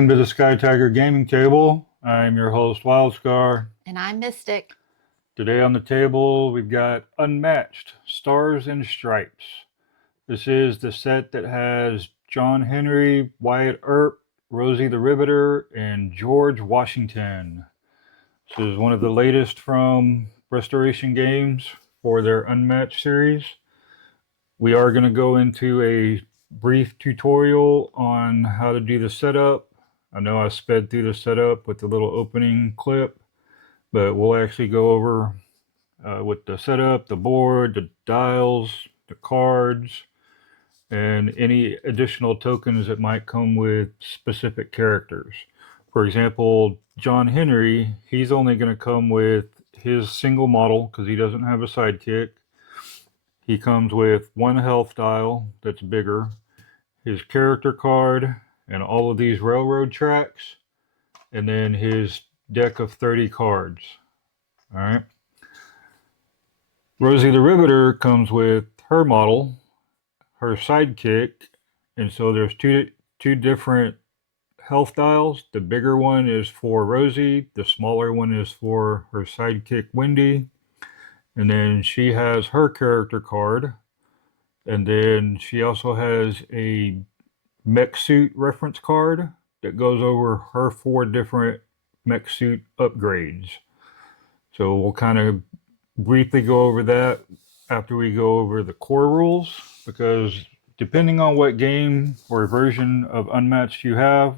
Welcome to the Skytiger Gaming Table. I'm your host, Wildscar. And I'm Mystic. Today on the table, we've got Unmatched, Stars and Stripes. This is the set that has John Henry, Wyatt Earp, Rosie the Riveter, and George Washington. This is one of the latest from Restoration Games for their Unmatched series. We are going to go into a brief tutorial on how to do the setup. I know I sped through the setup with the little opening clip, but we'll actually go over with the setup, the board, the dials, the cards, and any additional tokens that might come with specific characters. For example, John Henry, he's only going to come with his single model because he doesn't have a sidekick. He comes with one health dial that's bigger, his character card, and all of these railroad tracks, and then his deck of 30 cards. All right. Rosie the Riveter comes with her model, her sidekick, and so there's two different health dials. The bigger one is for Rosie, the smaller one is for her sidekick Wendy, and then she has her character card, and then she also has a mech suit reference card that goes over her 4 different mech suit upgrades. So we'll kind of briefly go over that after we go over the core rules, because depending on what game or version of Unmatched you have,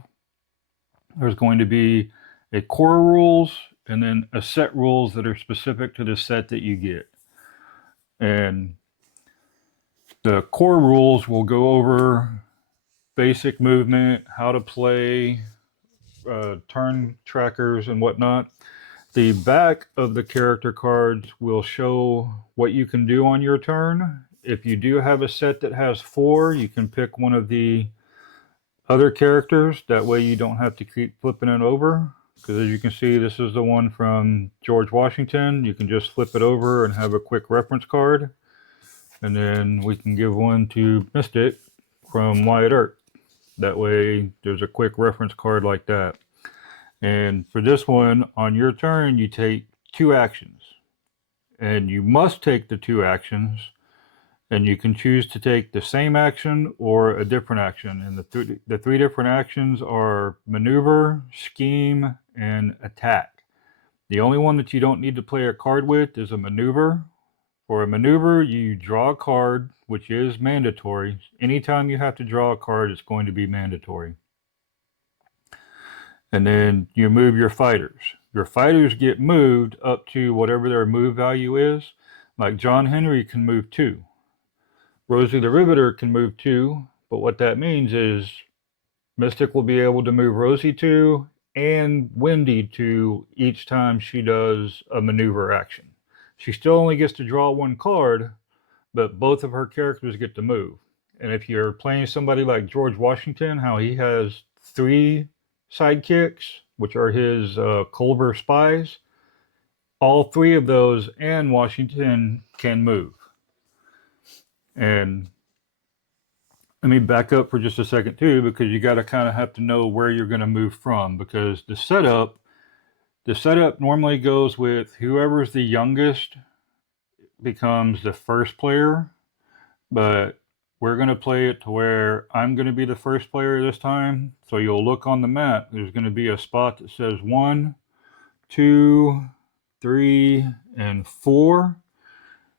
there's going to be a core rules and then a set rules that are specific to the set that you get. And the core rules will go over basic movement, how to play, turn trackers and whatnot. The back of the character cards will show what you can do on your turn. If you do have a set that has 4, you can pick one of the other characters. That way you don't have to keep flipping it over. Because as you can see, this is the one from George Washington. You can just flip it over and have a quick reference card. And then we can give one to Mystic from Wyatt Earp. That way there's a quick reference card like that. And for this one, on your turn, you take 2 actions. And you must take the 2 actions. And you can choose to take the same action or a different action. And the three different actions are maneuver, scheme, and attack. The only one that you don't need to play a card with is a maneuver. For a maneuver, you draw a card, which is mandatory. Anytime you have to draw a card, it's going to be mandatory. And then you move your fighters. Your fighters get moved up to whatever their move value is. Like John Henry can move 2. Rosie the Riveter can move 2, but what that means is Mystic will be able to move Rosie 2 and Wendy 2 each time she does a maneuver action. She still only gets to draw 1 card, but both of her characters get to move. And if you're playing somebody like George Washington, how he has 3 sidekicks, which are his Culper Spies, all 3 of those and Washington can move. And let me back up for just a second too, because you got to kind of have to know where you're going to move from, because the setup normally goes with whoever's the youngest becomes the first player, but we're going to play it to where I'm going to be the first player this time. So you'll look on the map, there's going to be a spot that says 1, 2, 3, and 4.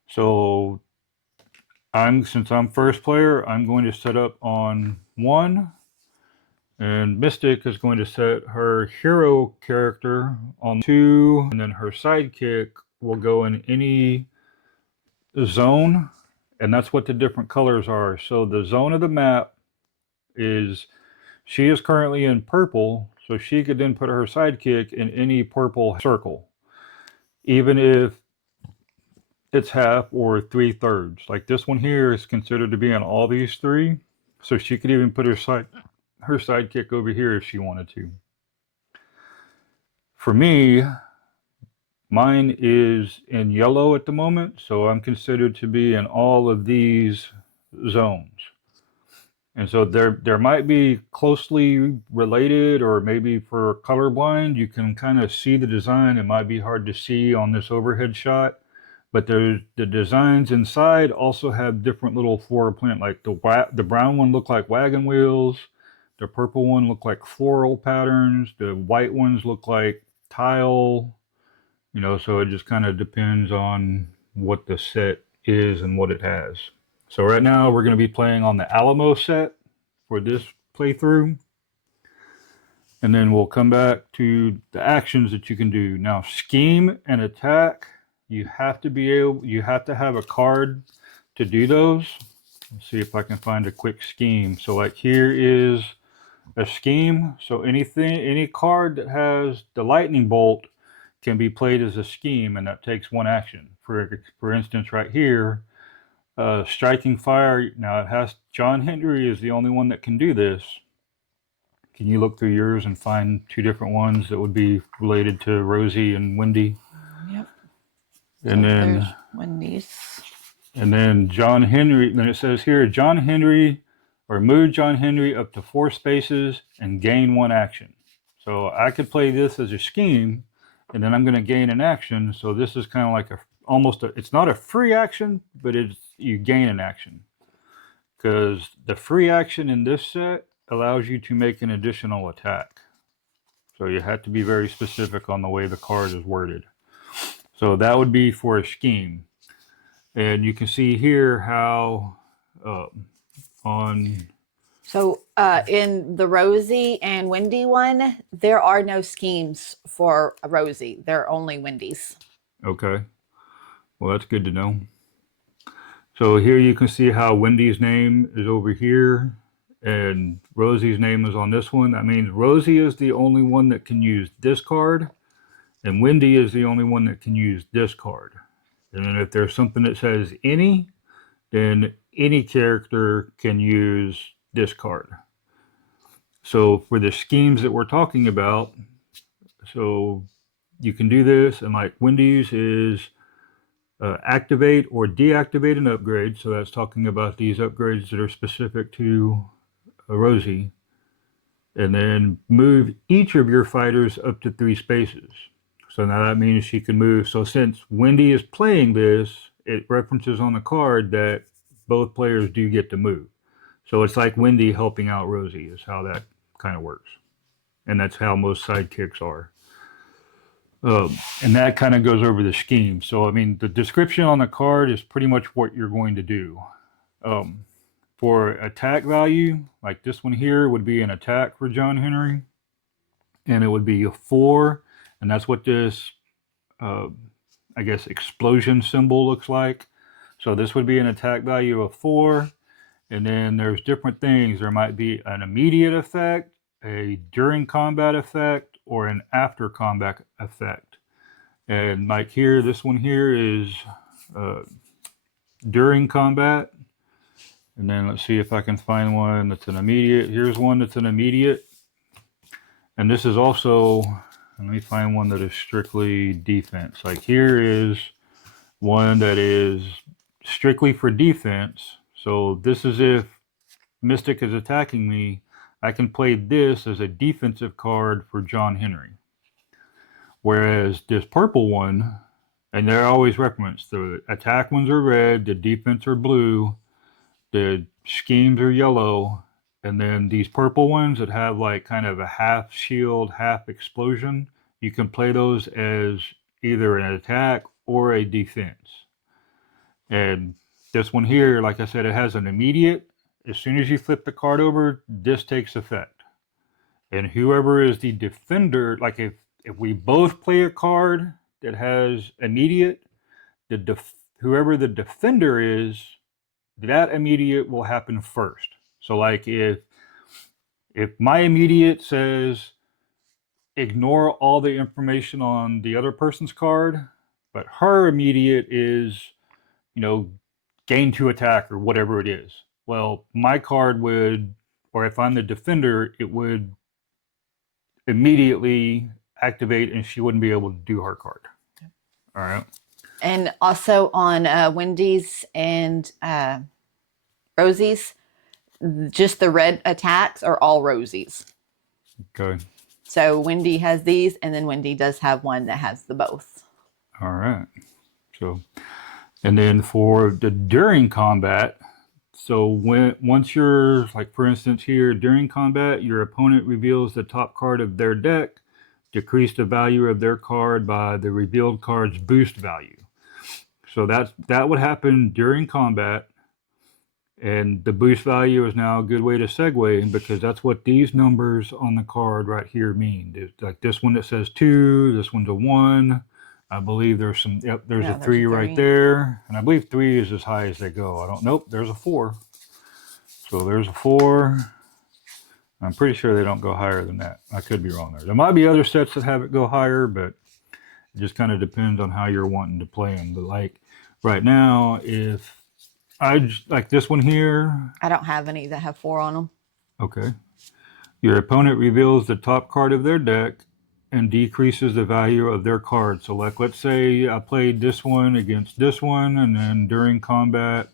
So since I'm first player, I'm going to set up on 1, and Mystic is going to set her hero character on 2, and then her sidekick will go in any zone, and that's what the different colors are. So the zone of the map is, she is currently in purple, so she could then put her sidekick in any purple circle, even if it's half or 3/3. Like this one here is considered to be on all these 3, so she could even put her sidekick over here if she wanted to. For me, mine is in yellow at the moment, so I'm considered to be in all of these zones. And so there might be closely related, or maybe for colorblind, you can kind of see the design. It might be hard to see on this overhead shot, but the designs inside also have different little floral plant. Like the brown one look like wagon wheels, the purple one look like floral patterns, the white ones look like tile. So it just kind of depends on what the set is and what it has. So right now we're going to be playing on the Alamo set for this playthrough. And then we'll come back to the actions that you can do. Now, scheme and attack, you have to have a card to do those. Let's see if I can find a quick scheme. So like here is a scheme. So any card that has the lightning bolt can be played as a scheme, and that takes one action. For instance, right here, striking fire. Now it has John Henry is the only one that can do this. Can you look through yours and find two different ones that would be related to Rosie and Wendy? Yep. And so then there's Wendy's. And then John Henry. Then it says here, John Henry, or move John Henry up to 4 spaces and gain 1 action. So I could play this as a scheme, and then I'm going to gain an action. So this is kind of like it's not a free action, but you gain an action. Because the free action in this set allows you to make an additional attack. So you have to be very specific on the way the card is worded. So that would be for a scheme. And you can see here how So in the Rosie and Wendy one, there are no schemes for Rosie. They're only Wendy's. Okay. Well, that's good to know. So here you can see how Wendy's name is over here and Rosie's name is on this one. That means Rosie is the only one that can use this card, and Wendy is the only one that can use this card. And then if there's something that says any, then any character can use this card. So for the schemes that we're talking about, so you can do this, and like Wendy's is activate or deactivate an upgrade. So that's talking about these upgrades that are specific to Rosie. And then move each of your fighters up to 3 spaces. So now that means she can move. So since Wendy is playing this, it references on the card that both players do get to move. So it's like Wendy helping out Rosie is how that kind of works. And that's how most sidekicks are. And that kind of goes over the scheme. So, I mean, the description on the card is pretty much what you're going to do. For attack value, like this one here would be an attack for John Henry. And it would be a 4. And that's what this, I guess, explosion symbol looks like. So this would be an attack value of 4. And then there's different things. There might be an immediate effect, a during combat effect, or an after combat effect. And like here, this one here is during combat. And then let's see if I can find one that's an immediate. Here's one that's an immediate. And this is also, let me find one that is strictly defense. Like here is one that is strictly for defense. So this is if Mystic is attacking me, I can play this as a defensive card for John Henry. Whereas this purple one, and they're always referenced, the attack ones are red, the defense are blue, the schemes are yellow, and then these purple ones that have like kind of a half shield, half explosion, you can play those as either an attack or a defense. And this one here, like I said, it has an immediate. As soon as you flip the card over, this takes effect. And whoever is the defender, like if we both play a card that has immediate, whoever the defender is, that immediate will happen first. So like if my immediate says ignore all the information on the other person's card, but her immediate is, gain 2 attack or whatever it is. Well, my card would, or if I'm the defender, it would immediately activate and she wouldn't be able to do her card. All right. And also on Wendy's and Rosie's, Just the red attacks are all Rosie's. Okay. So Wendy has these, and then Wendy does have one that has the both. All right. So, and then for the during combat, so once you're, like for instance here, during combat, your opponent reveals the top card of their deck, decrease the value of their card by the revealed card's boost value. So that would happen during combat. And the boost value is now a good way to segue, because that's what these numbers on the card right here mean. There's like this one that says 2, this one's a 1. I believe there's some, yep, there's a 3 right there. And I believe 3 is as high as they go. I don't, nope, there's a 4. So there's a 4. I'm pretty sure they don't go higher than that. I could be wrong there. There might be other sets that have it go higher, but it just kind of depends on how you're wanting to play them. But like right now, if like this one here. I don't have any that have 4 on them. Okay. Your opponent reveals the top card of their deck and decreases the value of their card. So like, let's say I played this one against this one, and then during combat,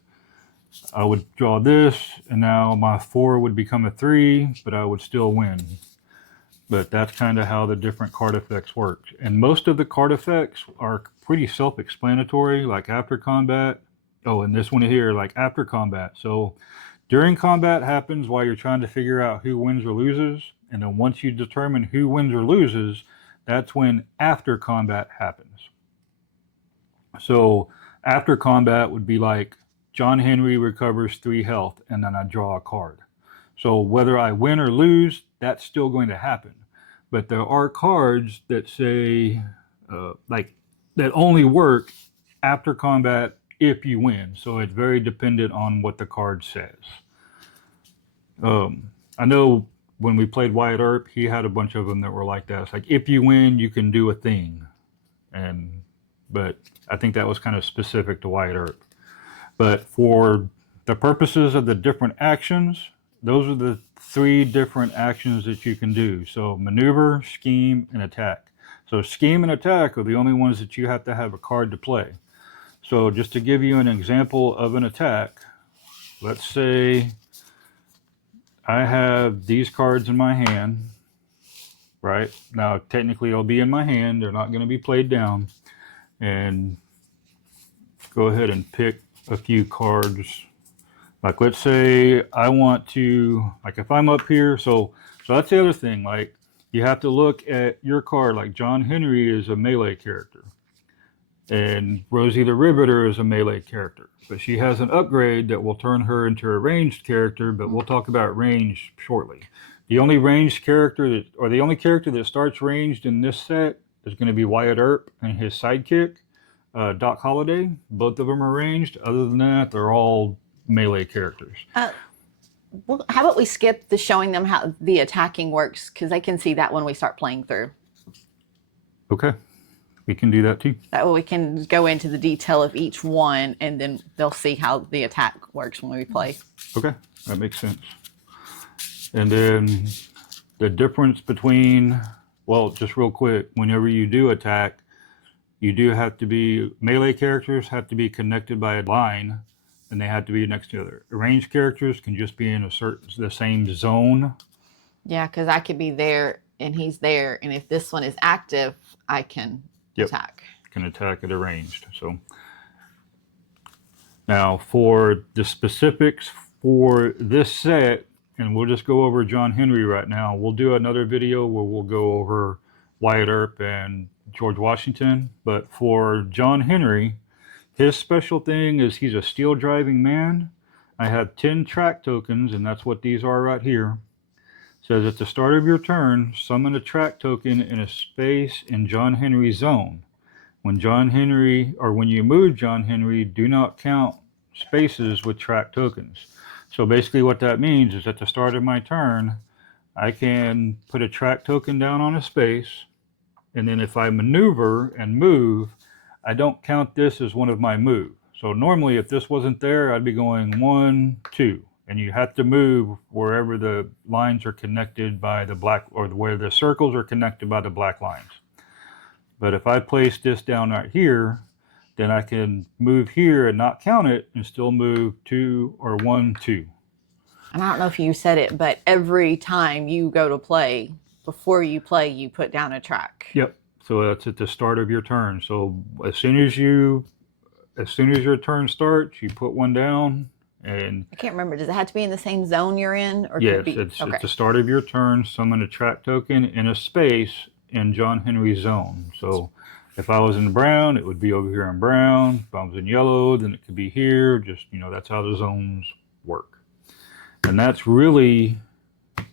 I would draw this, and now my 4 would become a 3, but I would still win. But that's kind of how the different card effects work. And most of the card effects are pretty self-explanatory, like after combat. Oh, and this one here, like after combat. So during combat happens while you're trying to figure out who wins or loses. And then once you determine who wins or loses, that's when after combat happens. So after combat would be like John Henry recovers 3 health, and then I draw a card. So whether I win or lose, that's still going to happen. But there are cards that say, like, that only work after combat if you win. So it's very dependent on what the card says. I know when we played Wyatt Earp, he had a bunch of them that were like that. It's like, if you win, you can do a thing. But I think that was kind of specific to Wyatt Earp. But for the purposes of the different actions, those are the 3 different actions that you can do. So maneuver, scheme, and attack. So scheme and attack are the only ones that you have to have a card to play. So just to give you an example of an attack, let's say I have these cards in my hand, right? Now, technically they'll be in my hand. They're not going to be played down. And go ahead and pick a few cards. Like, let's say I want to, like if I'm up here, so that's the other thing. Like, you have to look at your card. Like John Henry is a melee character. And Rosie the Riveter is a melee character, but she has an upgrade that will turn her into a ranged character, but we'll talk about range shortly. The only ranged character the only character that starts ranged in this set is going to be Wyatt Earp and his sidekick, Doc Holliday. Both of them are ranged. Other than that, they're all melee characters. Well, how about we skip the showing them how the attacking works, because they can see that when we start playing through. Okay. We can do that too. That way we can go into the detail of each one, and then they'll see how the attack works when we play. Okay, that makes sense. And then the difference between, well, just real quick, whenever you do attack, you do have to be, melee characters have to be connected by a line, and they have to be next to each other. Ranged characters can just be in the same zone. Yeah, because I could be there and he's there, and if this one is active, I can attack. Can attack at a ranged. So now for the specifics for this set, and we'll just go over John Henry right now. We'll do another video where we'll go over Wyatt Earp and George Washington. But for John Henry, his special thing is he's a steel driving man. I have 10 track tokens, and that's what these are right here. Says at the start of your turn, summon a track token in a space in John Henry's zone. When you move John Henry, do not count spaces with track tokens. So basically what that means is at the start of my turn, I can put a track token down on a space, and then if I maneuver and move, I don't count this as one of my moves. So normally if this wasn't there, I'd be going 1, 2. And you have to move wherever the lines are connected by the black, or where the circles are connected by the black lines. But if I place this down right here, then I can move here and not count it and still move 2 or 1, 2. And I don't know if you said it, but every time you go to play, before you play, you put down a track. Yep. So that's at the start of your turn. So as soon as your turn starts, you put one down, and I can't remember. Does it have to be in the same zone you're in, or yes, can it be? it's Okay. at the start of your turn. Summon a track token in a space in John Henry's zone. So if I was in brown, it would be over here in brown. If I was in yellow, then it could be here. Just that's how the zones work. And that's really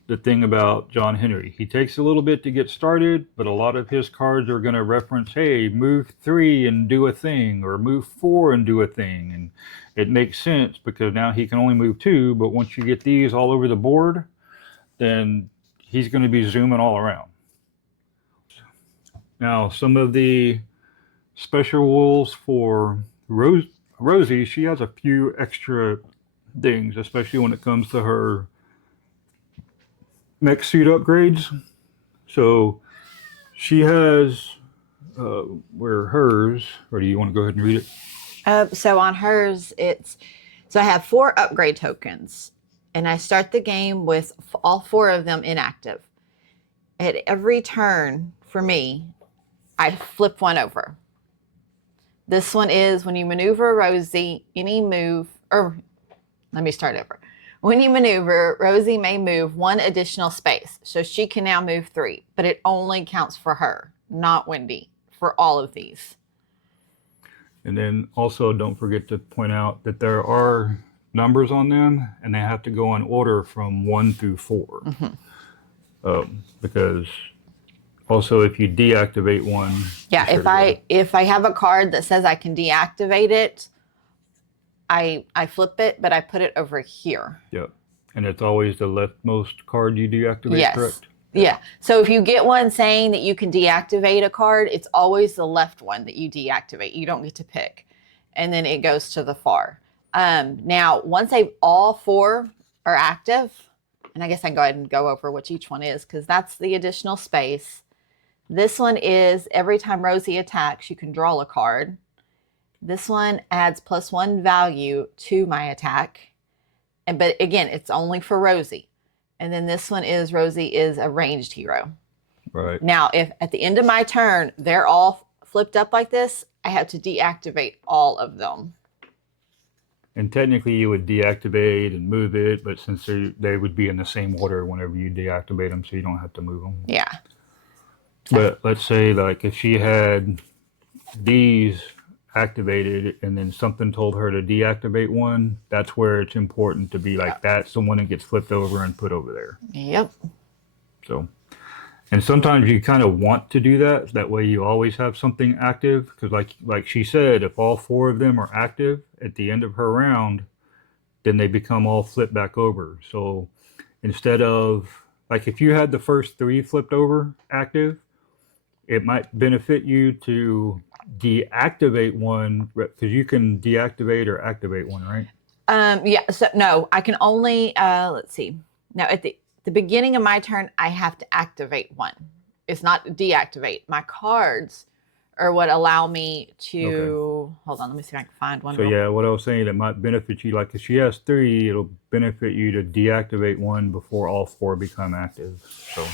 the thing about John Henry. He takes a little bit to get started, but a lot of his cards are going to reference, hey, move 3 and do a thing, or move 4 and do a thing. And it makes sense because now he can only move 2, but once you get these all over the board, then he's going to be zooming all around. Now, some of the special rules for Rosie, she has a few extra things, especially when it comes to her mech suit upgrades. So she has where hers, or do you want to go ahead and read it? So on hers, so I have 4 upgrade tokens, and I start the game with all 4 of them inactive. At every turn for me, I flip one over. This one is when you maneuver Rosie, any move, or let me start over. When you maneuver, Rosie may move 1 additional space. So she can now move 3, but it only counts for her, not Wendy, for all of these. And then also don't forget to point out that there are numbers on them, and they have to go in order from 1 through 4. Because also if you deactivate one. Yeah, if I have a card that says I can deactivate it, I flip it, but I put it over here. Yep. And it's always the leftmost card you deactivate, yes. Correct? Yeah. So if you get one saying that you can deactivate a card, it's always the left one that you deactivate. You don't get to pick. And then it goes to the far. Now, once all 4 are active, and I guess I can go ahead and go over what each one is, because that's the additional space. This one is every time Rosie attacks, you can draw a card. This one adds +1 value to my attack. But again, it's only for Rosie. And then this one is Rosie is a ranged hero. Right. Now, if at the end of my turn, they're all flipped up like this, I have to deactivate all of them. And technically you would deactivate and move it, but since they would be in the same order whenever you deactivate them, so you don't have to move them. Yeah. But let's say like if she had these activated and then something told her to deactivate one, that's where it's important to be like that's the one that gets flipped over and put over there. Yep. So, and sometimes you kind of want to do that. That way you always have something active. Because like she said, if all 4 of them are active at the end of her round, then they become all flipped back over. So instead of, like if you had the first 3 flipped over active, it might benefit you to deactivate one, because you can deactivate or activate one, right? Yeah. So no, I can only let's see. Now at the beginning of my turn, I have to activate one. It's not deactivate. My cards are what allow me to hold on, let me see if I can find one. So yeah, what I was saying, that might benefit you, like if she has 3, it'll benefit you to deactivate one before all 4 become active. So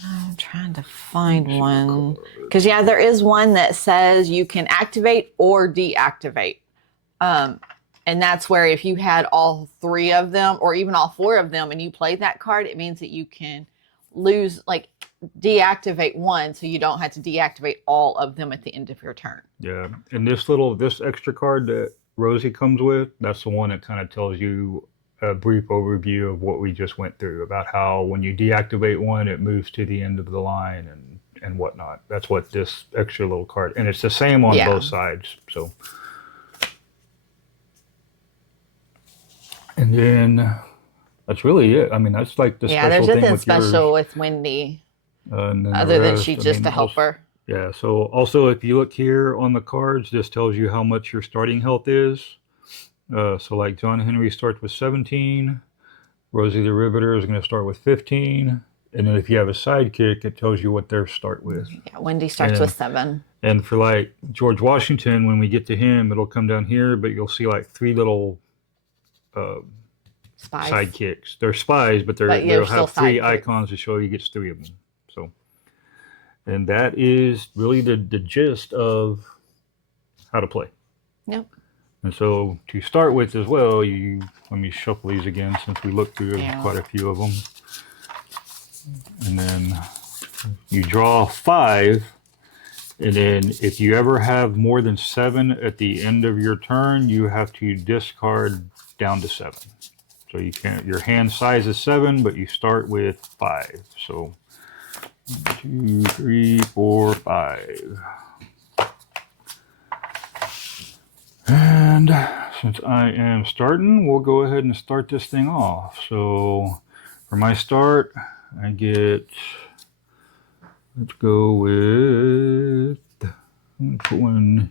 I'm trying to find one, because yeah, there is one that says you can activate or deactivate, and that's where if you had all 3 of them or even all 4 of them and you played that card, it means that you can lose, like deactivate one, so you don't have to deactivate all of them at the end of your turn. Yeah, and this extra card that Rosie comes with, that's the one that kind of tells you a brief overview of what we just went through about how when you deactivate one, it moves to the end of the line and whatnot. That's what this extra little card, and it's the same on both sides. So, and then that's really it. I mean, that's like the special there's thing nothing with special yours. with Wendy, And other than she's just a helper. Yeah. So also, if you look here on the cards, this tells you how much your starting health is. So like John Henry starts with 17, Rosie the Riveter is going to start with 15, and then if you have a sidekick, it tells you what their start with. Yeah, Wendy starts with 7. And for like George Washington, when we get to him, it'll come down here, but you'll see like 3 little Spies. sidekicks. They're spies, but they'll have three icons to show you gets 3 of them. So, and that is really the gist of how to play. Yep. And so to start with as well, let me shuffle these again since we looked through quite a few of them. And then you draw 5. And then if you ever have more than 7 at the end of your turn, you have to discard down to 7. So you can't, your hand size is 7, but you start with 5. So 1, 2, 3, 4, 5. And since I am starting, we'll go ahead and start this thing off. So for my start, I get, let's go with, I'll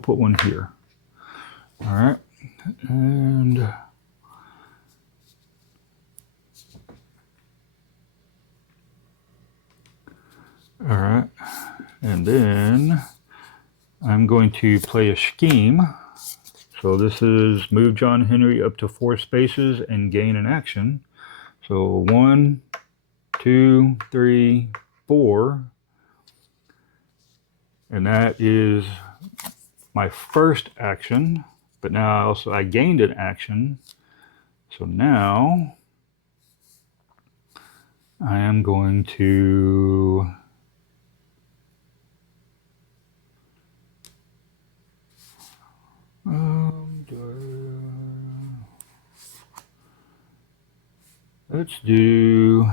put one here. All right. And all right. And then I'm going to play a scheme. So this is move John Henry up to 4 spaces and gain an action. So 1, 2, 3, 4. And that is my first action. But now I gained an action. So now I am going to let's do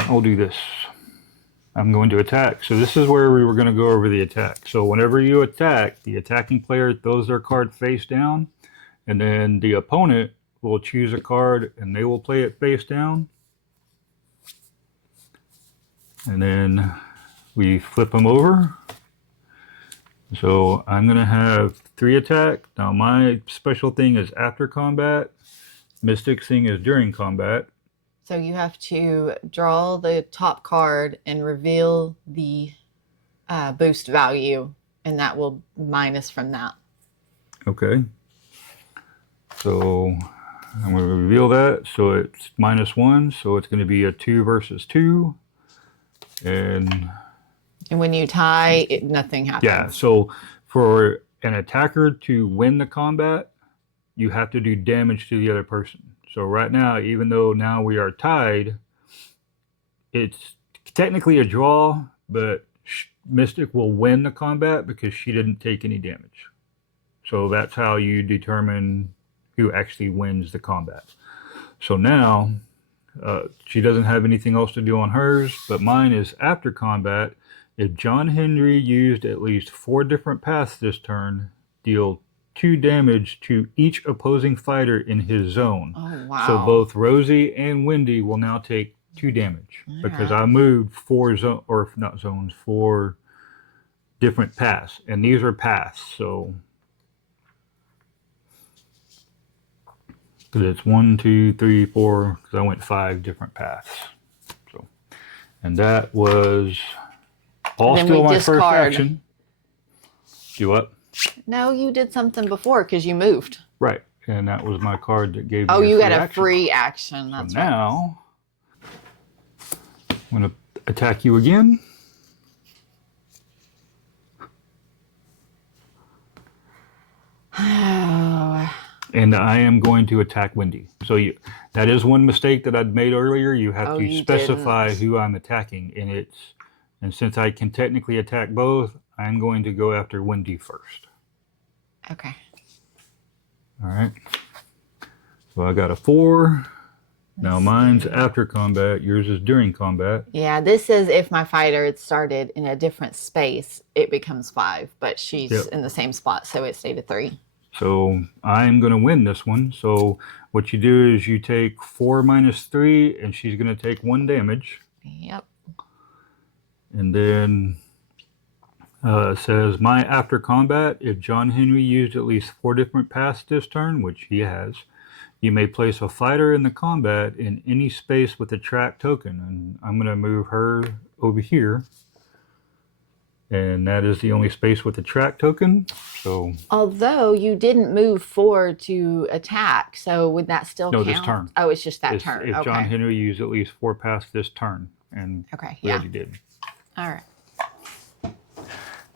I'll do this. I'm going to attack. So this is where we were going to go over the attack. So whenever you attack, the attacking player throws their card face down, and then the opponent will choose a card and they will play it face down. And then we flip them over. So I'm going to have 3 attack. Now my special thing is after combat. Mystic's thing is during combat. So you have to draw the top card and reveal the boost value, and that will minus from that. Okay. So I'm going to reveal that. So it's -1. So it's going to be a 2 versus 2. And when you tie, nothing happens. Yeah. So for an attacker to win the combat, you have to do damage to the other person. So right now, even though now we are tied, it's technically a draw, but Mystic will win the combat because she didn't take any damage. So that's how you determine who actually wins the combat. So now she doesn't have anything else to do on hers, but mine is after combat. If John Henry used at least 4 different paths this turn, deal 2 damage to each opposing fighter in his zone. Oh, wow. So both Rosie and Wendy will now take 2 damage because I moved 4 4 different paths, and these are paths. So because it's 1, 2, 3, 4. Because I went 5 different paths. So, and that was all still my first action. Do what? No, you did something before because you moved. Right, and that was my card that gave me. Oh, you got a free action. That's so now I'm going to attack you again. And I am going to attack Wendy. So that is one mistake that I'd made earlier. You have to specify who I'm attacking, and since I can technically attack both, I'm going to go after Wendy first. Okay. All right. So I got a 4. Now mine's after combat. Yours is during combat. Yeah, this is if my fighter had started in a different space, it becomes 5, but she's in the same spot, so it stayed at 3. So I'm going to win this one. So what you do is you take 4 minus 3, and she's going to take 1 damage. Yep. And then it says, my after combat, if John Henry used at least 4 different paths this turn, which he has, you may place a fighter in the combat in any space with a track token. And I'm going to move her over here. And that is the only space with the track token. So although you didn't move forward to attack, so would that still count? this turn. Oh, it's just that turn. If Okay. John Henry used at least 4 past this turn, and Okay, we yeah. already did. All right.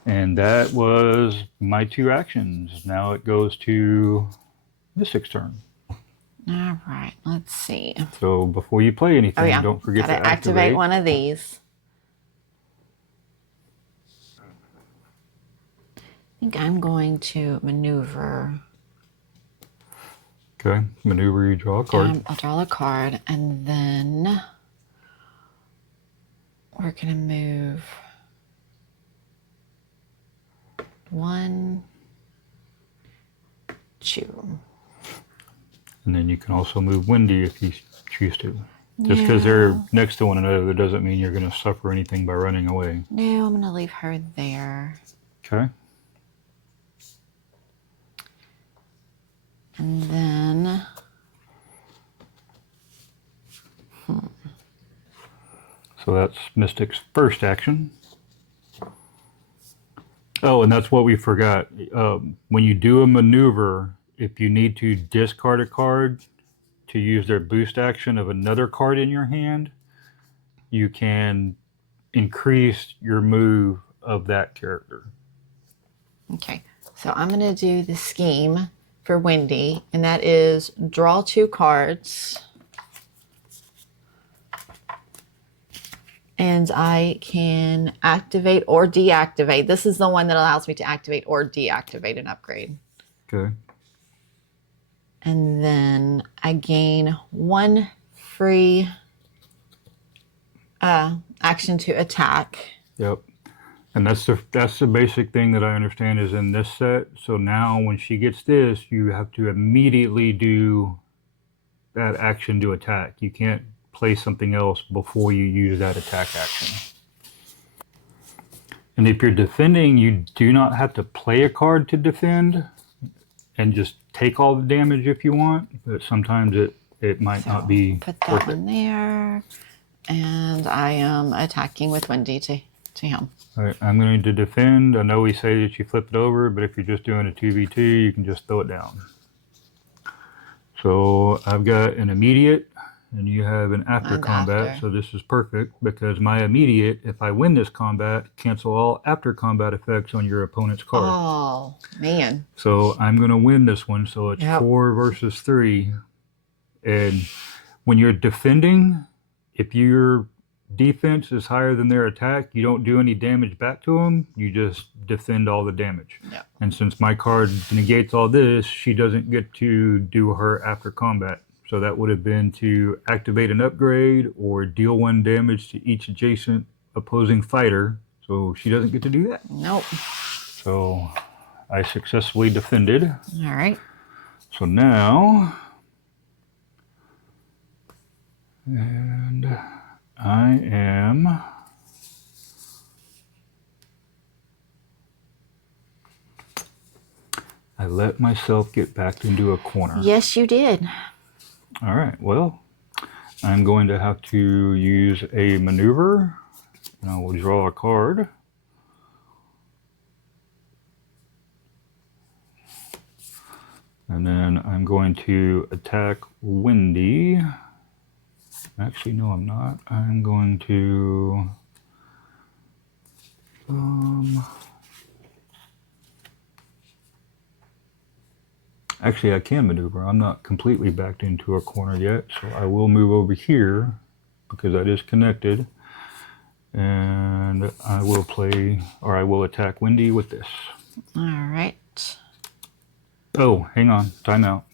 And that was my 2 actions. Now it goes to Mystic's turn. All right, let's see. So before you play anything, don't forget Gotta to activate one of these. I think I'm going to maneuver. Okay, maneuver, you draw a card. I'll draw a card, and then we're gonna move 1, 2. And then you can also move Wendy if you choose to. Just because they're next to one another doesn't mean you're going to suffer anything by running away. No, I'm going to leave her there. Okay. And then... So that's Mystic's first action. Oh, and that's what we forgot. When you do a maneuver, if you need to discard a card to use their boost action of another card in your hand, you can increase your move of that character. Okay, so I'm going to do the scheme for Wendy, and that is draw 2 cards. And I can activate or deactivate. This is the one that allows me to activate or deactivate an upgrade. Okay. And then I gain 1 free action to attack. Yep. And that's the basic thing that I understand is in this set. So now when she gets this, you have to immediately do that action to attack. You can't play something else before you use that attack action. And if you're defending, you do not have to play a card to defend and just take all the damage if you want, but sometimes it might not be put that one there, and I am attacking with Wendy to him. All right, I'm going to defend. I know we say that you flip it over, but if you're just doing a 2v2, you can just throw it down. So I've got an immediate, and you have an after combat, so this is perfect because my immediate, if I win this combat, cancel all after combat effects on your opponent's card. Oh, man. So I'm going to win this one, so it's 4 versus 3. And when you're defending, if your defense is higher than their attack, you don't do any damage back to them, you just defend all the damage. Yep. And since my card negates all this, she doesn't get to do her after combat. So that would have been to activate an upgrade or deal 1 damage to each adjacent opposing fighter. So she doesn't get to do that. Nope. So I successfully defended. All right. So now, and I am I let myself get backed into a corner. Yes, you did. All right, well, I'm going to have to use a maneuver, and I will draw a card. And then I'm going to attack Wendy. Actually, no, I'm not. I'm going to... Actually, I can maneuver. I'm not completely backed into a corner yet, so I will move over here because that is connected. And I will play, or I will attack Wendy with this. All right. Oh, hang on. Time out.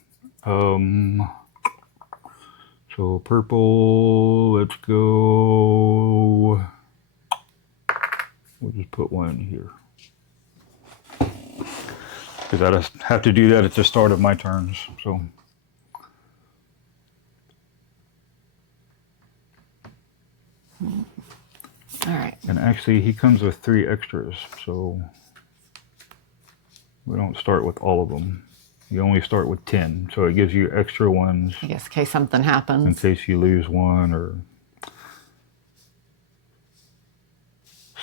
So purple, let's go. We'll just put 1 here. Because I have to do that at the start of my turns. So. All right. And actually, he comes with 3 extras, so we don't start with all of them. You only start with 10, so it gives you extra ones. I guess in case something happens. In case you lose one or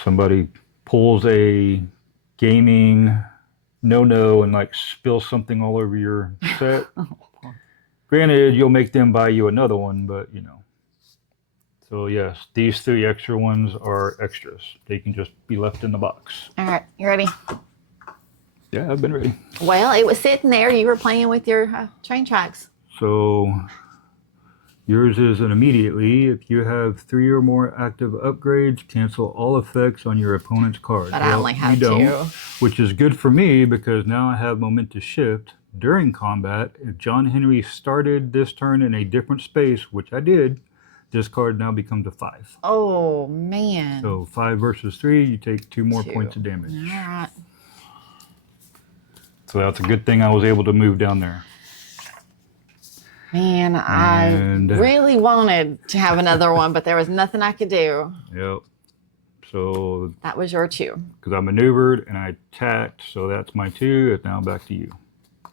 somebody pulls a gaming no and like spills something all over your set. Granted, you'll make them buy you another one, but you know. So yes, these 3 extra ones are extras. They can just be left in the box. All right, you ready? Yeah, I've been ready. Well, it was sitting there. You were playing with your train tracks. So yours is an immediately. If you have 3 or more active upgrades, cancel all effects on your opponent's card. But I only have 2. Which is good for me because now I have momentous shift. During combat, if John Henry started this turn in a different space, which I did, this card now becomes a 5. Oh, man. So 5 versus 3, you take 2 more points of damage. All right. So that's a good thing I was able to move down there. Man, I really wanted to have another one, but there was nothing I could do. Yep. So that was your 2. Because I maneuvered and I attacked, so that's my 2. It's now back to you.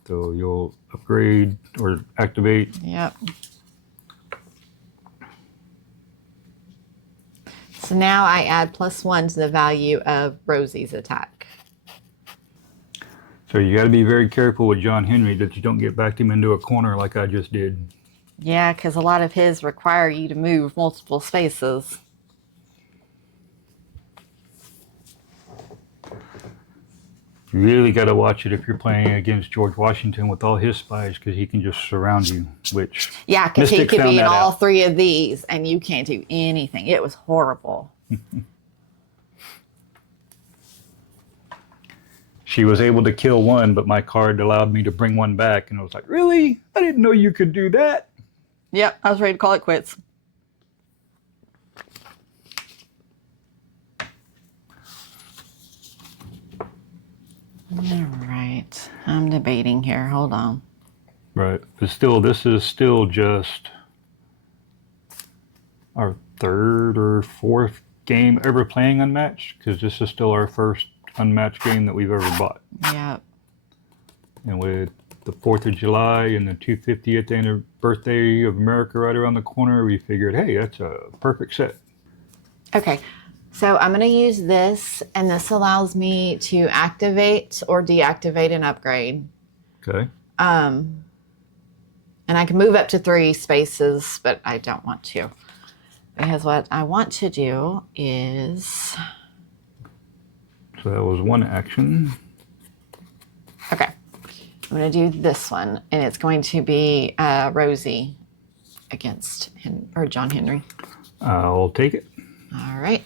So you'll upgrade or activate. Yep. So now I add +1 to the value of Rosie's attack. So you got to be very careful with John Henry that you don't get backed him into a corner like I just did. Yeah, because a lot of his require you to move multiple spaces. You really got to watch it if you're playing against George Washington with all his spies because he can just surround you, which... Yeah, because he could be in all 3 of these and you can't do anything. It was horrible. She was able to kill 1, but my card allowed me to bring 1 back, and I was like, really? I didn't know you could do that. Yep, I was ready to call it quits. All right, I'm debating here. Hold on. Right, but still, this is still just our 3rd or 4th game ever playing Unmatched, because this is still our first Unmatched game that we've ever bought. Yep. And with the 4th of July and the 250th birthday of America right around the corner, we figured, hey, that's a perfect set. Okay. So I'm going to use this, and this allows me to activate or deactivate an upgrade. Okay. And I can move up to 3 spaces, but I don't want to. Because what I want to do is... So that was 1 action. Okay. I'm going to do this one, and it's going to be Rosie against John Henry. I'll take it. All right.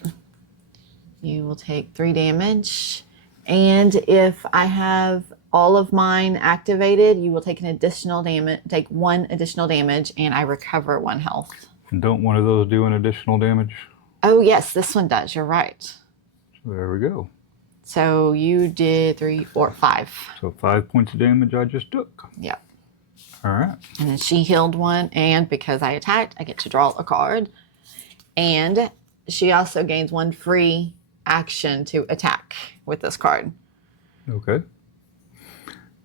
You will take 3 damage. And if I have all of mine activated, you will take 1 additional damage, and I recover 1 health. And don't one of those do an additional damage? Oh, yes, this one does. You're right. So there we go. So you did 3, 4, 5. So 5 points of damage I just took. Yep. All right. And then she healed 1, and because I attacked, I get to draw a card. And she also gains 1 free action to attack with this card. Okay.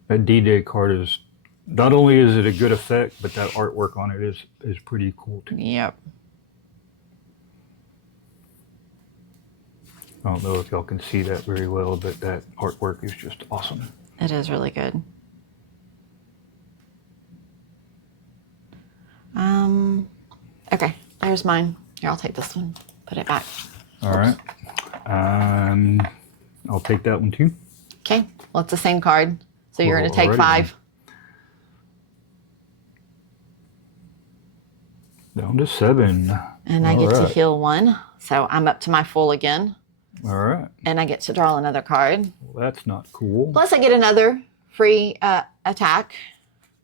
That D-Day card is, not only is it a good effect, but that artwork on it is pretty cool too. Yep. I don't know if y'all can see that very well, but that artwork is just awesome. It is really good. Okay, there's mine. Here, I'll take this one. Put it back. All right. I'll take that one too. Okay, well, it's the same card. So you're going to take 5. Down to 7. And I get to heal 1. So I'm up to my full again. All right. And I get to draw another card. Well, that's not cool. Plus I get another free attack.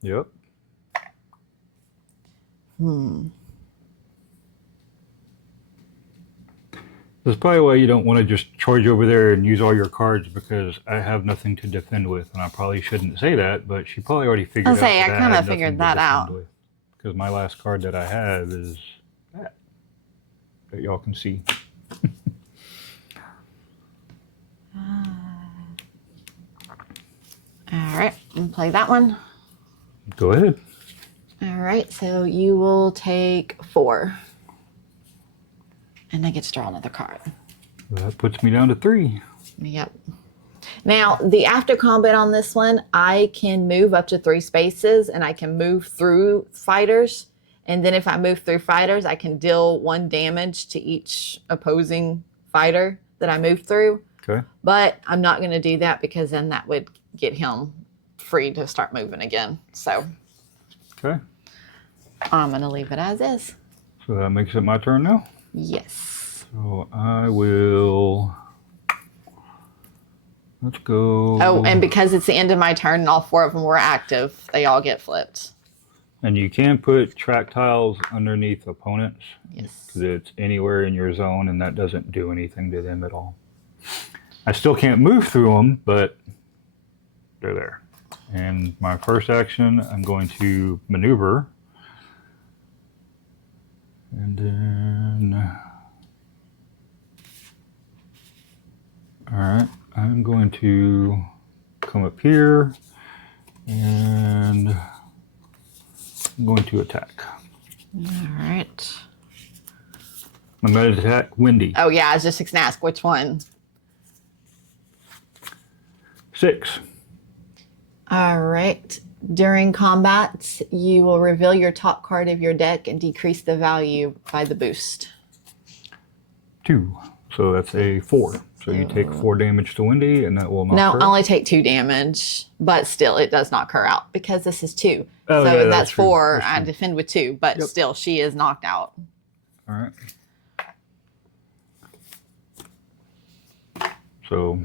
Yep. That's probably why you don't want to just charge over there and use all your cards, because I have nothing to defend with. And I probably shouldn't say that, but she probably already figured out I kind of figured that out. Because my last card that I have is that y'all can see. All right, and play that one. Go ahead. All right, so you will take 4. And I get to draw another card. That puts me down to 3. Yep. Now, the after combat on this one, I can move up to 3 spaces and I can move through fighters. And then if I move through fighters, I can deal 1 damage to each opposing fighter that I move through. Okay. But I'm not going to do that because then that would get him free to start moving again. So Okay. I'm going to leave it as is. So that makes it my turn now? Yes. So I will... Let's go... Oh, and because it's the end of my turn and all 4 of them were active, they all get flipped. And you can put track tiles underneath opponents. Yes. Because it's anywhere in your zone and that doesn't do anything to them at all. I still can't move through them, but they're there. And my first action, I'm going to maneuver. And then... Alright, I'm going to come up here and I'm going to attack. Alright. I'm going to attack Wendy. Oh, yeah, I was just going to ask which one. 6. All right. During combat, you will reveal your top card of your deck and decrease the value by the boost. 2. So that's a 4. So you take 4 damage to Wendy, and that will knock her No, out. I only take 2 damage, but still, it does knock her out because this is 2. Oh, so yeah, that's true. 4. That's I true. defend with 2, but Yep. still, she is knocked out. All right. So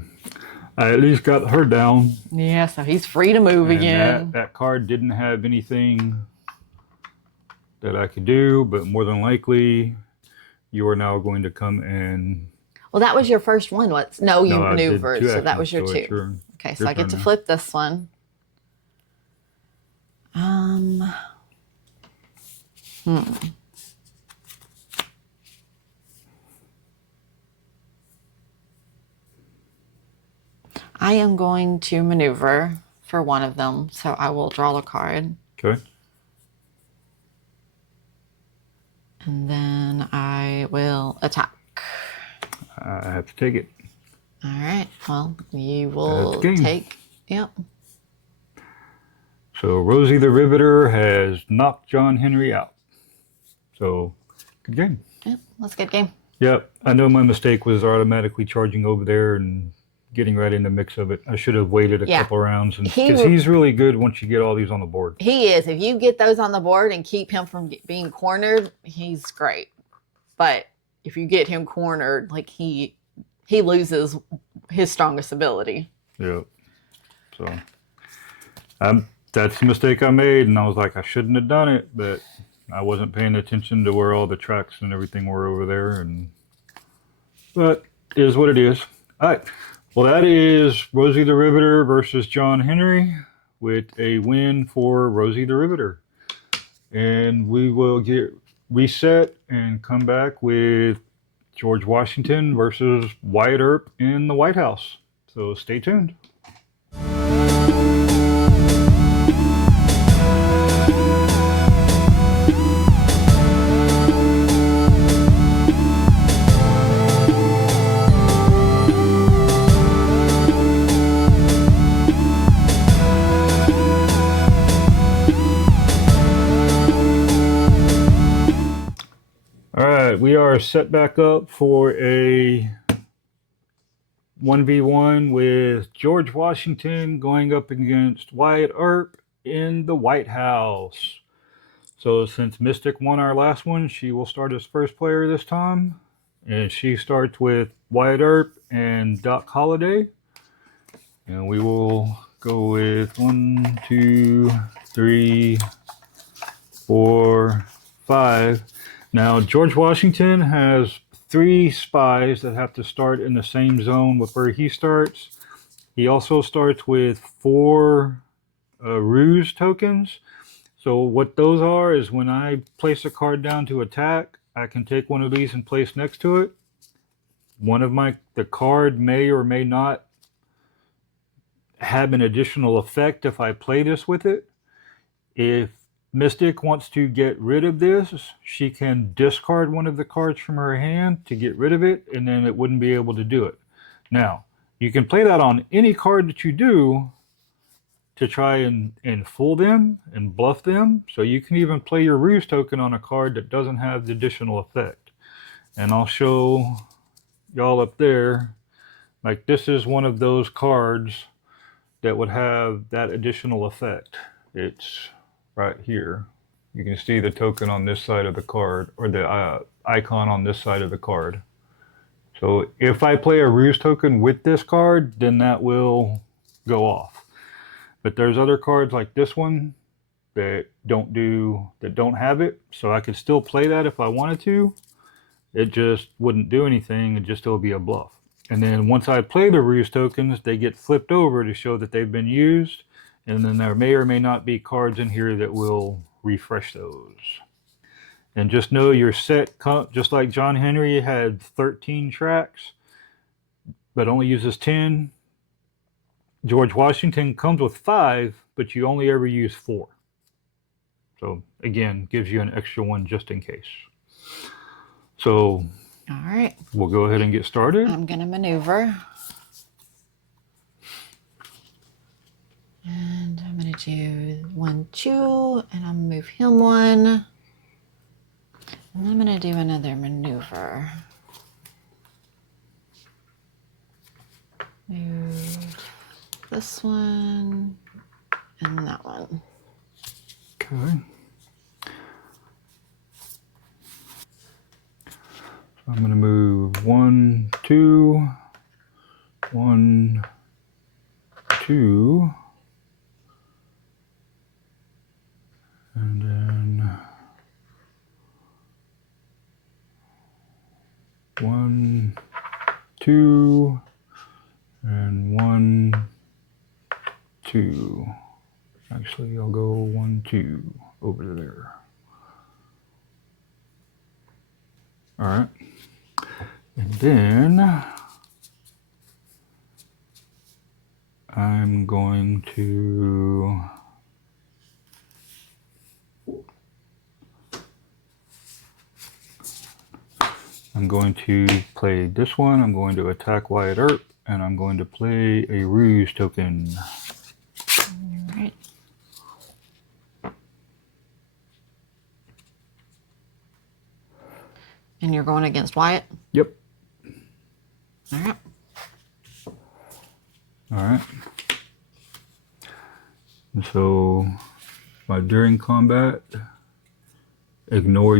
I at least got her down. Yeah, so he's free to move And again. that card didn't have anything that I could do, but more than likely, you are now going to come and... Well, that was your first one. No, you I did maneuvered, 2 so that actions, was your so 2. it's your Okay, so I get turn to now. flip this one. I am going to maneuver for one of them, so I will draw a card. Okay. And then I will attack. I have to take it. All right. Well, you will That's game. take. Yep. So Rosie the Riveter has knocked John Henry out. So, good game. Yep. Let's get game. Yep. I know my mistake was automatically charging over there and getting right in the mix of it. I should have waited a couple rounds. Because he's really good once you get all these on the board. He is. If you get those on the board and keep him from being cornered, he's great. But if you get him cornered, like he loses his strongest ability. Yep. So, that's the mistake I made, and I was like, I shouldn't have done it, but I wasn't paying attention to where all the tracks and everything were over there. But it is what it is. All right. Well, that is Rosie the Riveter versus John Henry with a win for Rosie the Riveter. And we will get reset and come back with George Washington versus Wyatt Earp in the White House. So stay tuned. We are set back up for a 1v1 with George Washington going up against Wyatt Earp in the White House. So since Mystic won our last one, she will start as first player this time. And she starts with Wyatt Earp and Doc Holliday. And we will go with 1, 2, 3, 4, 5. Now, George Washington has 3 spies that have to start in the same zone with where he starts. He also starts with 4 Ruse tokens. So what those are is when I place a card down to attack, I can take one of these and place next to it. The card may or may not have an additional effect if I play this with it. If Mystic wants to get rid of this, she can discard one of the cards from her hand to get rid of it, and then it wouldn't be able to do it. Now, You can play that on any card that you do to try and fool them and bluff them. So you can even play your Ruse token on a card that doesn't have the additional effect. And I'll show y'all up there, like this is one of those cards that would have that additional effect. It's right here. You can see the token on this side of the card, or the icon on this side of the card. So if I play a Ruse token with this card, then that will go off. But there's other cards like this one that don't have it. So I could still play that if I wanted to. It just wouldn't do anything. It just still be a bluff. And then once I play the Ruse tokens, they get flipped over to show that they've been used. And then there may or may not be cards in here that will refresh those. And just know your set, just like John Henry had 13 tracks, but only uses 10. George Washington comes with 5, but you only ever use 4. So again, gives you an extra one just in case. So all right, we'll go ahead and get started. I'm going to maneuver. And I'm going to do 1, 2, and I'm going to move him 1. And I'm going to do another maneuver. Move this one and that one. Okay. So I'm going to move 1, 2, 1, 2, and then 1, 2, and 1, 2. Actually, I'll go 1, 2 over there. All right. And then I'm going to play this one. I'm going to attack Wyatt Earp, and I'm going to play a Ruse token. All right. And you're going against Wyatt? Yep. All right. All right. And so during combat, ignore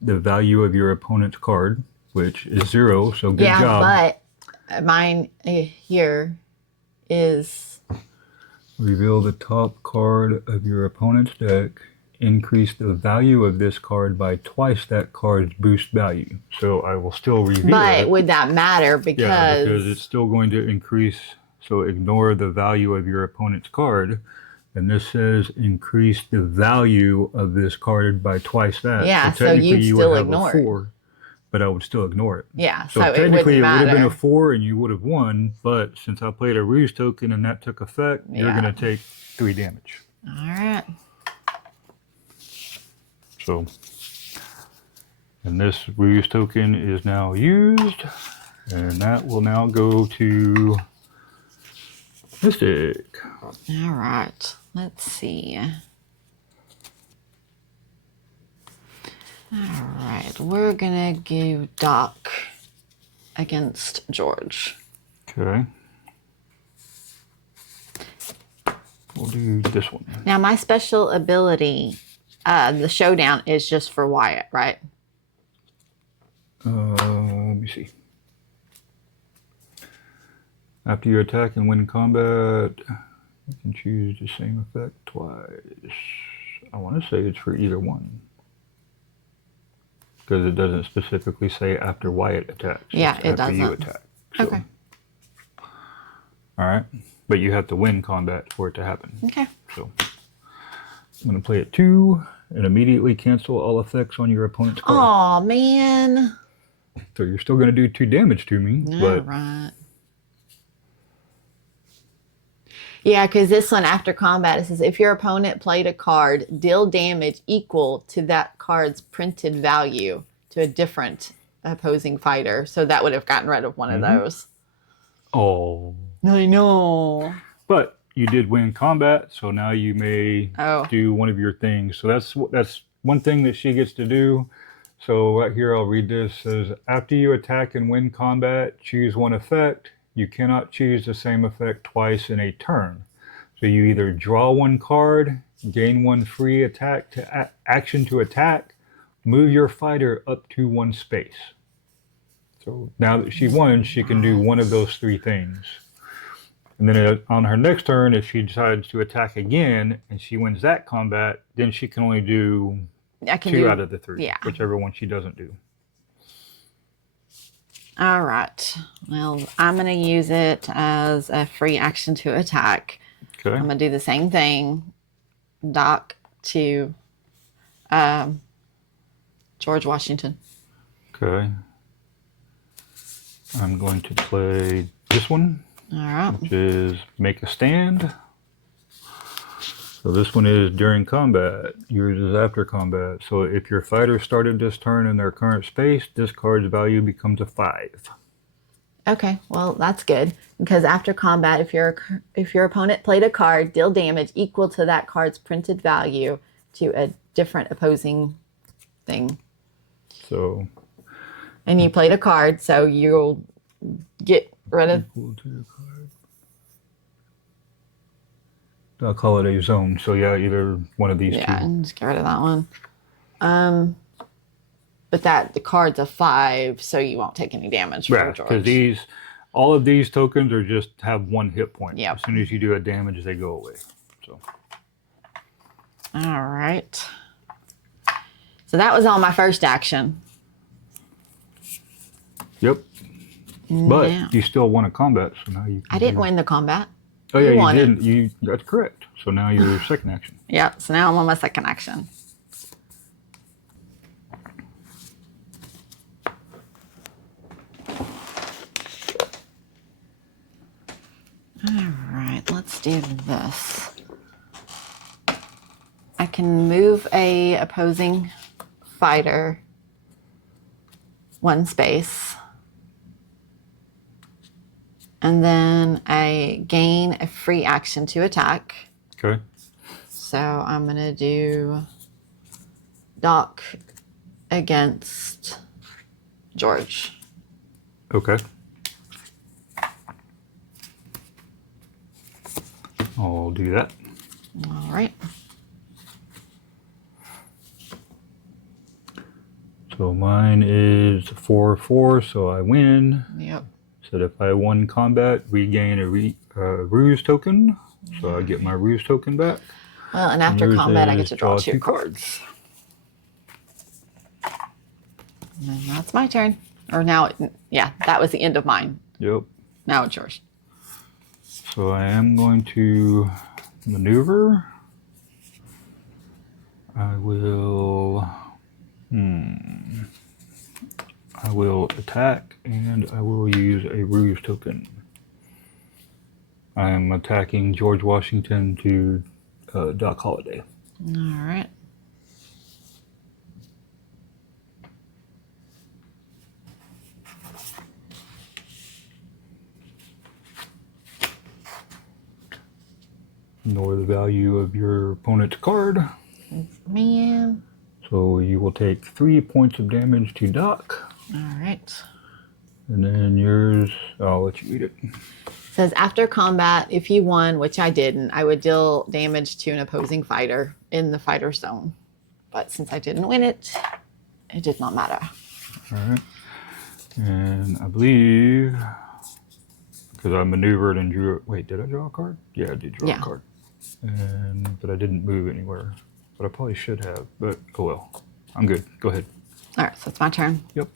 the value of your opponent's card, which is 0, so good job. Yeah, but mine here is... Reveal the top card of your opponent's deck. Increase the value of this card by twice that card's boost value. So I will still reveal it. But would that matter? Yeah, because it's still going to increase. So ignore the value of your opponent's card. And this says increase the value of this card by twice that. Yeah, so you'd still ignore it. 4, but I would still ignore it. Yeah, so technically it would have been a 4 and you would have won, but since I played a Ruse token and that took effect, you're going to take 3 damage. All right. So, and this Ruse token is now used, and that will now go to Mystic. All right, let's see. All right, we're gonna go Doc against George. Okay. We'll do this one. Now, my special ability, the Showdown, is just for Wyatt, right? Let me see. After you attack and win combat, you can choose the same effect twice. I want to say it's for either one. Because it doesn't specifically say after Wyatt attacks. Yeah, it doesn't. After you attack. So. Okay. All right. But you have to win combat for it to happen. Okay. So I'm going to play it 2 and immediately cancel all effects on your opponent's card. Aw, man. So you're still going to do 2 damage to me. All right. Yeah, because this one, after combat, it says, if your opponent played a card, deal damage equal to that card's printed value to a different opposing fighter. So that would have gotten rid of one of those. Oh. I know. But you did win combat, so now you may Oh. do one of your things. So that's one thing that she gets to do. So right here, I'll read this. It says, after you attack and win combat, choose one effect. You cannot choose the same effect twice in a turn. So you either draw one card, gain one free attack to action to attack, move your fighter up to one space. So now that she won, she can do one of those three things. And then on her next turn, if she decides to attack again and she wins that combat, then she can only do two out of the three, whichever one she doesn't do. All right. Well, I'm going to use it as a free action to attack. Okay. I'm going to do the same thing. Doc to George Washington. Okay. I'm going to play this one. All right. Which is make a stand. So this one is during combat. Yours is after combat. So if your fighter started this turn in their current space, this card's value becomes a 5. Okay, well that's good because after combat, if your opponent played a card, deal damage equal to that card's printed value to a different opposing thing. So. And you played a card, so you'll get rid of. Equal to your card. Doc Holliday zone. So yeah, either one of these two. Yeah, just get rid of that one. But the card's a 5, so you won't take any damage from George. Because all of these tokens are just have 1 hit point. Yep. As soon as you do a damage, they go away. So. All right. So that was all my first action. Yep. But you still won a combat, so now you can I didn't win the combat. Oh yeah, you didn't. That's correct. So now your second action. Yeah, so now I'm on my second action. All right, let's do this. I can move a opposing fighter 1 space. And then I gain a free action to attack. Okay. So I'm going to do Doc against George. Okay. I'll do that. All right. So mine is 4/4, so I win. Yep. So if I won combat, we gain a Ruse token. So I get my Ruse token back. Well, and after combat, I get to draw 2 cards. And that's my turn. Or now, that was the end of mine. Yep. Now it's yours. So I am going to maneuver. I will attack, and I will use a Ruse token. I am attacking George Washington to Doc Holliday. All right. Ignore the value of your opponent's card. Man. So you will take 3 points of damage to Doc. All right. And then yours, I'll let you read it. It says, after combat, if you won, which I didn't, I would deal damage to an opposing fighter in the fighter zone. But since I didn't win it, it did not matter. All right. And I believe, because I maneuvered and drew, wait, did I draw a card? Yeah, I did draw a card. But I didn't move anywhere. But I probably should have, but oh well. I'm good. Go ahead. All right, so it's my turn. Yep.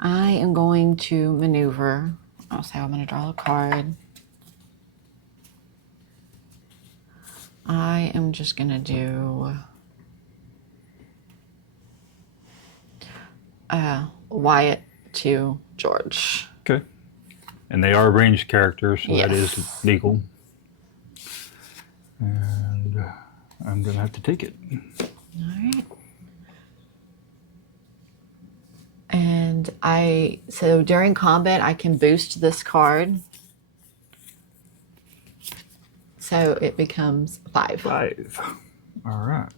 I am going to maneuver. I'll say I'm going to draw a card. I am just going to do Wyatt to George. Okay. And they are ranged characters, so that is legal. And I'm going to have to take it. All right. And so during combat, I can boost this card So it becomes 5. 5. All right.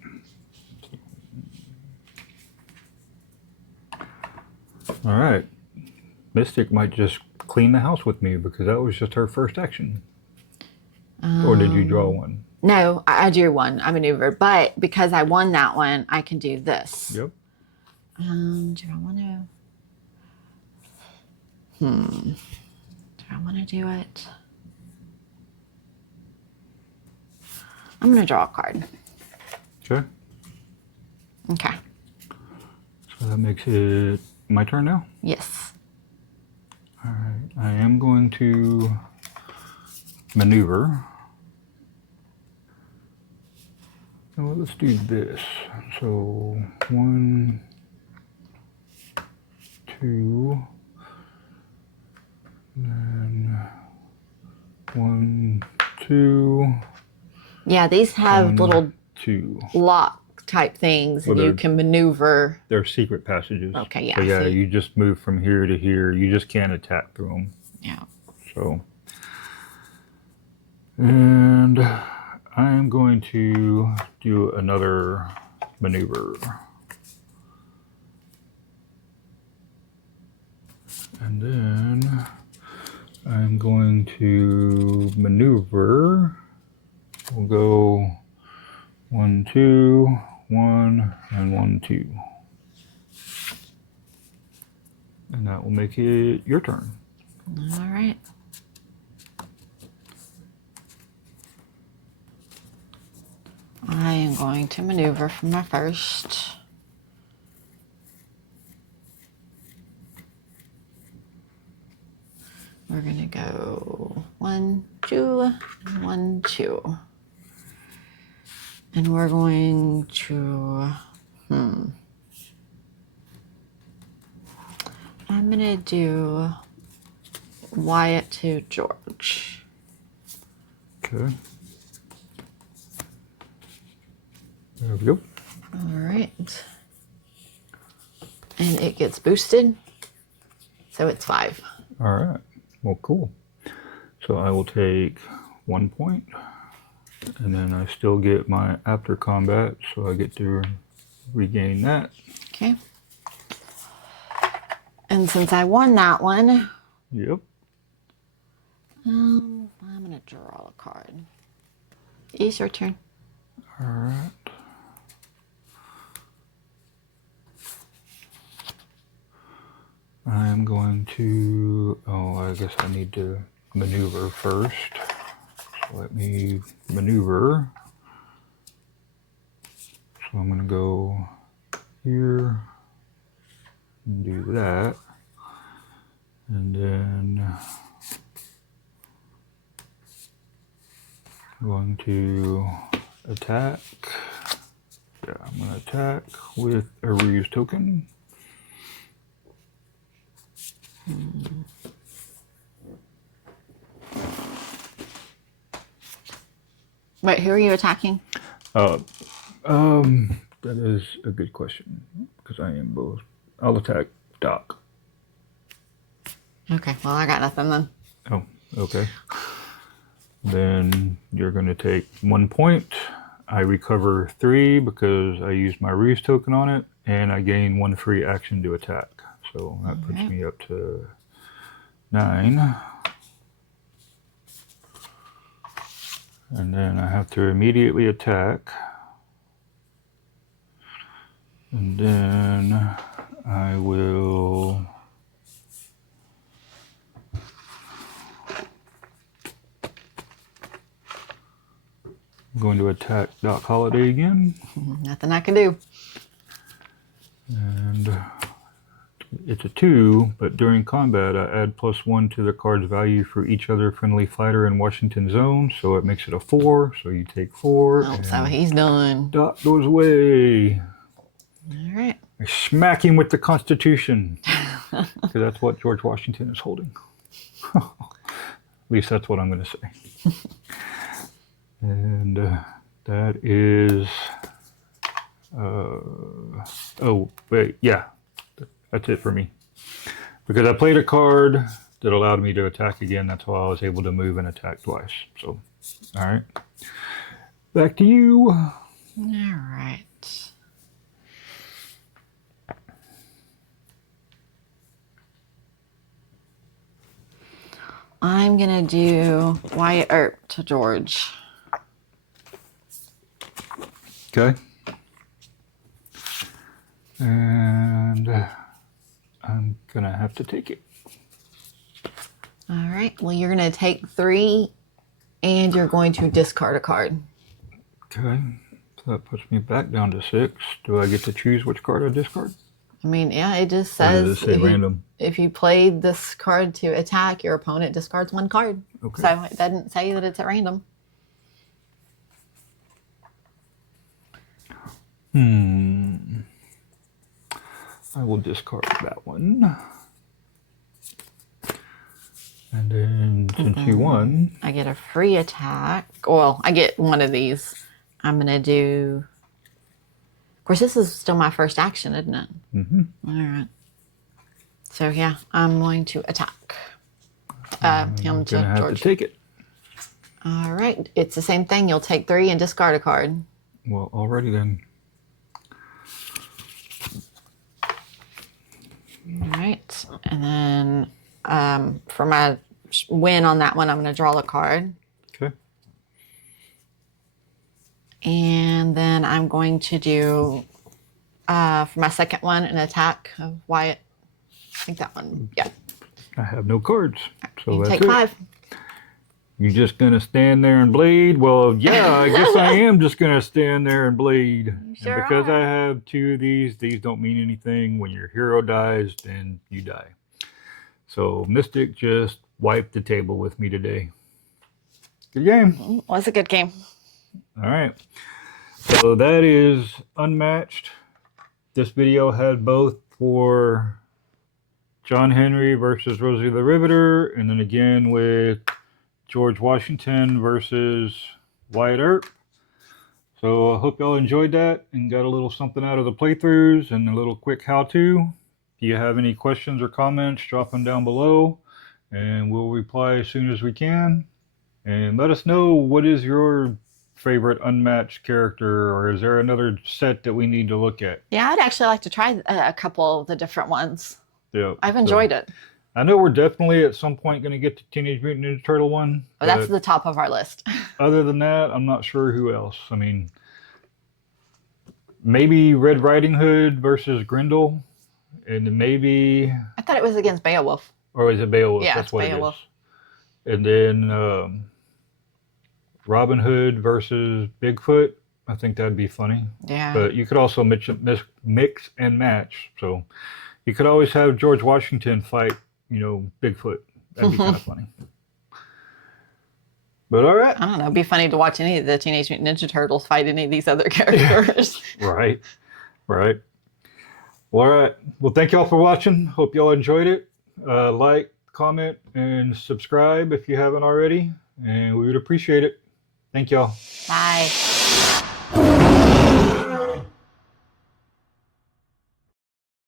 All right. Mystic might just clean the house with me because that was just her first action. Or did you draw one? No, I drew one. I maneuvered. But because I won that one, I can do this. Yep. Do I want to... Do I want to do it? I'm going to draw a card. Okay. Okay. So that makes it my turn now? Yes. All right. I am going to maneuver. Well, let's do this. So 1, 2, then 1, 2. Yeah, these have 1, little 2. lock type things, Well, and you can maneuver. They're secret passages. Okay, yeah. So yeah, see. you just move from here to here. You just can't attack through them. Yeah. So, and I am going to do another maneuver. And then I'm going to maneuver. We'll go 1, 2, 1, and 1, 2. And that will make it your turn. All right. I am going to maneuver for my first. We're going to go 1, 2, 1, 2. And we're going to, I'm going to do Wyatt to George. Okay. There we go. All right. And it gets boosted. So it's 5. All right. Well, cool. So I will take 1 point, and then I still get my after combat, so I get to regain that. Okay. And since I won that one, Yep. I'm going to draw a card. It's your turn. All right. I am going to, I guess I need to maneuver first. So let me maneuver. So I'm going to go here and do that. And then I'm going to attack. Yeah, I'm going to attack with a Ruse token. Wait, who are you attacking? That is a good question because I am both. I'll attack Doc. Okay, well, I got nothing then. Oh, okay. Then you're going to take 1 point. I recover 3 because I used my Ruse token on it, and I gain 1 free action to attack. So that puts me up to 9. And then I have to immediately attack. And then I will I'm going to attack Doc Holliday again. Nothing I can do. And it's a 2, but during combat I add +1 to the card's value for each other friendly fighter in Washington zone, so it makes it a 4, so you take 4. Oh, so he's done. Doc goes away. All right. I smack him with the Constitution, because that's what George Washington is holding. At least that's what I'm going to say. And that is... oh, wait, yeah. That's it for me. Because I played a card that allowed me to attack again. That's why I was able to move and attack twice. So All right. Back to you. All right. I'm going to do Wyatt Earp to George. Okay. And I'm going to have to take it. All right. Well, you're going to take 3 and you're going to discard a card. Okay. So that puts me back down to 6. Do I get to choose which card I discard? I mean, yeah, it just Or says does it say random? If you played this card to attack, your opponent discards 1 card. Okay. So it doesn't say that it's at random. I will discard that one. And then since you won, I get a free attack. Well, I get one of these. I'm going to do... Of course, this is still my first action, isn't it? Mm-hmm. All right. So, yeah, I'm going to attack him to have George. to take it. All right. It's the same thing. You'll take 3 and discard a card. Well, alrighty then. All right. And then for my win on that one, I'm going to draw a card. Okay. And then I'm going to do, for my second one, an attack of Wyatt. I think that one, yeah. I have no cards. So you that's take it. 5. You just going to stand there and bleed? Well, yeah, I guess I am just going to stand there and bleed. Sure and because are. I have 2 of these don't mean anything. When your hero dies, then you die. So Mystic just wiped the table with me today. Good game. Was a good game. All right. So that is Unmatched. This video had both for John Henry versus Rosie the Riveter, and then again with George Washington versus Wyatt Earp. So I hope y'all enjoyed that and got a little something out of the playthroughs and a little quick how-to. If you have any questions or comments, drop them down below and we'll reply as soon as we can. And let us know, what is your favorite Unmatched character, or is there another set that we need to look at? Yeah, I'd actually like to try a couple of the different ones. Yeah, I've enjoyed it. I know we're definitely at some point going to get the Teenage Mutant Ninja Turtle one. Oh, that's the top of our list. Other than that, I'm not sure who else. I mean, maybe Red Riding Hood versus Grendel, and then maybe... I thought it was against Beowulf. Or is it Beowulf? Yeah, that's it's what Beowulf. it is. And then Robin Hood versus Bigfoot. I think that'd be funny. Yeah. But you could also mix and match. So you could always have George Washington fight, Bigfoot. That'd be kind of funny. But all right. I don't know. It'd be funny to watch any of the Teenage Mutant Ninja Turtles fight any of these other characters. Right. Well, all right. Well, thank y'all for watching. Hope y'all enjoyed it. Like, comment, and subscribe if you haven't already. And we would appreciate it. Thank y'all. Bye.